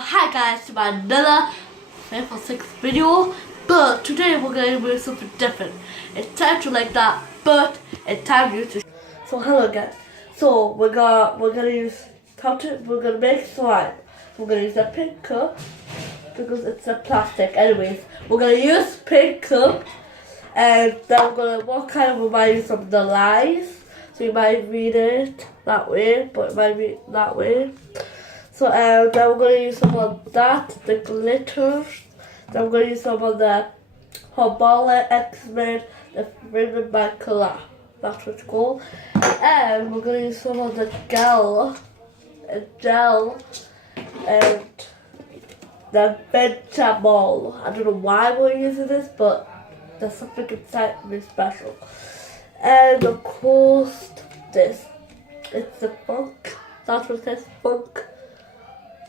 Hi guys, to my another 6 video, but today we're going to do something different. It's time to like that, but it's time to use it. So hello guys, so we're gonna use we're gonna make slime. We're gonna use a pink cup because it's a plastic. Anyways, we're gonna use pink cup, and then what kind of we might use some of the lines. So you might read it that way, but it might read that way. So then we're going to use some of that, the glitters. Then we're going to use some of the Herbala X-Men, the Ribbon by Color. That's what it's called. And we're going to use some of the gel, and the vegetable. I don't know why we're using this, but there's something inside me special. And of course, this. It's the funk. That's what it says, funk.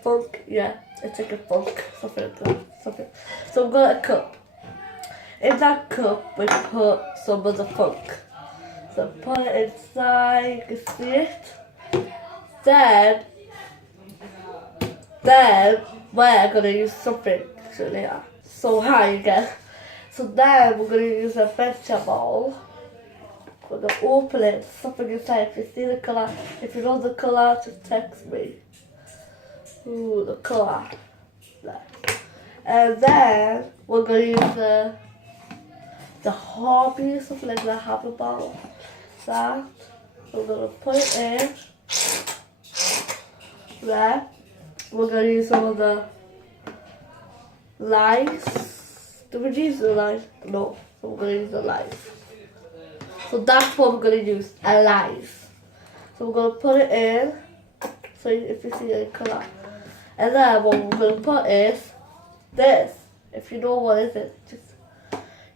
Funk, yeah, it's like a funk, something like that, something. So we've got a cup. In that cup, we put some of the funk. So put it inside, you can see it. Then we're gonna use something actually. So high again. So then we're gonna use a vegetable. We're gonna open it, something inside. If you see the color, if you know the color, just text me. Ooh, the color. There. And then we're gonna use the hobby, something like that, hobby ball. That. We're gonna put it in. There. We're gonna use some of the lights. Do we use the lights? No. So we're gonna use the lights. So that's what we're gonna use, a lights. So we're gonna put it in. So if you see the color. And then what we're going to put is this. If you know what is it, just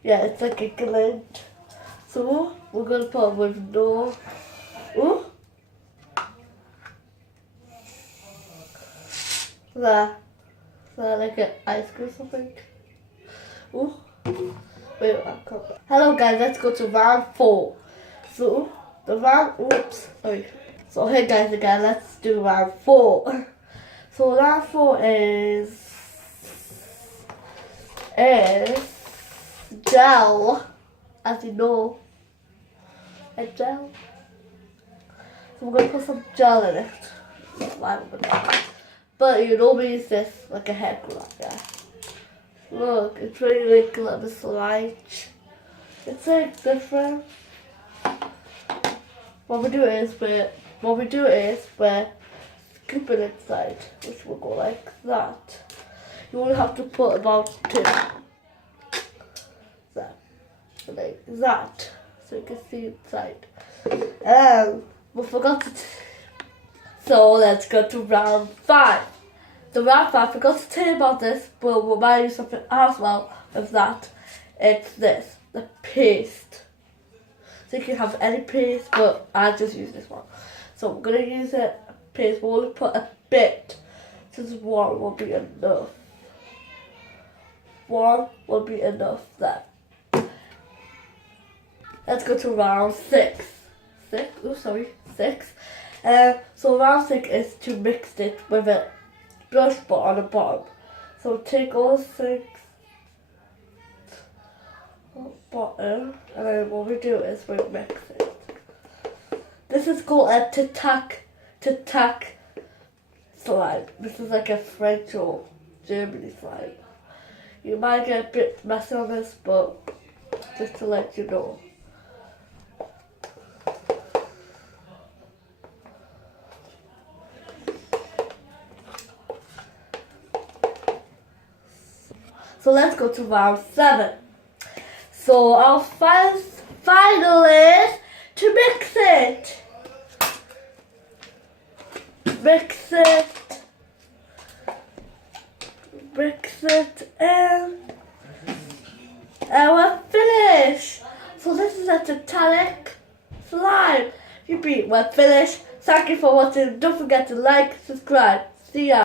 it's like a glint. So we're going to put with no. Ooh. There. So like an ice cream or something. Ooh. Wait, hello guys, let's go to round 4. So the round. Oops. Sorry. So hey guys, again, let's do round 4. So round 4 is gel, as you know, a gel. So we're going to put some gel in it. But you know we use this like a hair color, yeah. Look, it's really like a little slide. It's like different. What we do is we're scoop it inside, which will go like that. You only have to put about 2. That. Like that. So you can see inside. We forgot to so let's go to round 5. The round 5, I forgot to tell you about this, but we might use something as well with that. It's this, the paste. So you can have any paste, but I just use this one. So we're gonna use it. Paste, we'll only put a bit. Just 1 will be enough. 1 will be enough there. Let's go to round 6. 6. So round 6 is to mix it with a brush bar on the bottom. So take all 6 bottom, and then what we do is we mix it. This is called a titani slime. This is like a French or Germany slime. You might get a bit messy on this, but just to let you know. So let's go to round 7. So our final is to mix it. Mix it, and we're finished. So this is a titanic slime. We're finished. Thank you for watching. Don't forget to like, subscribe. See ya.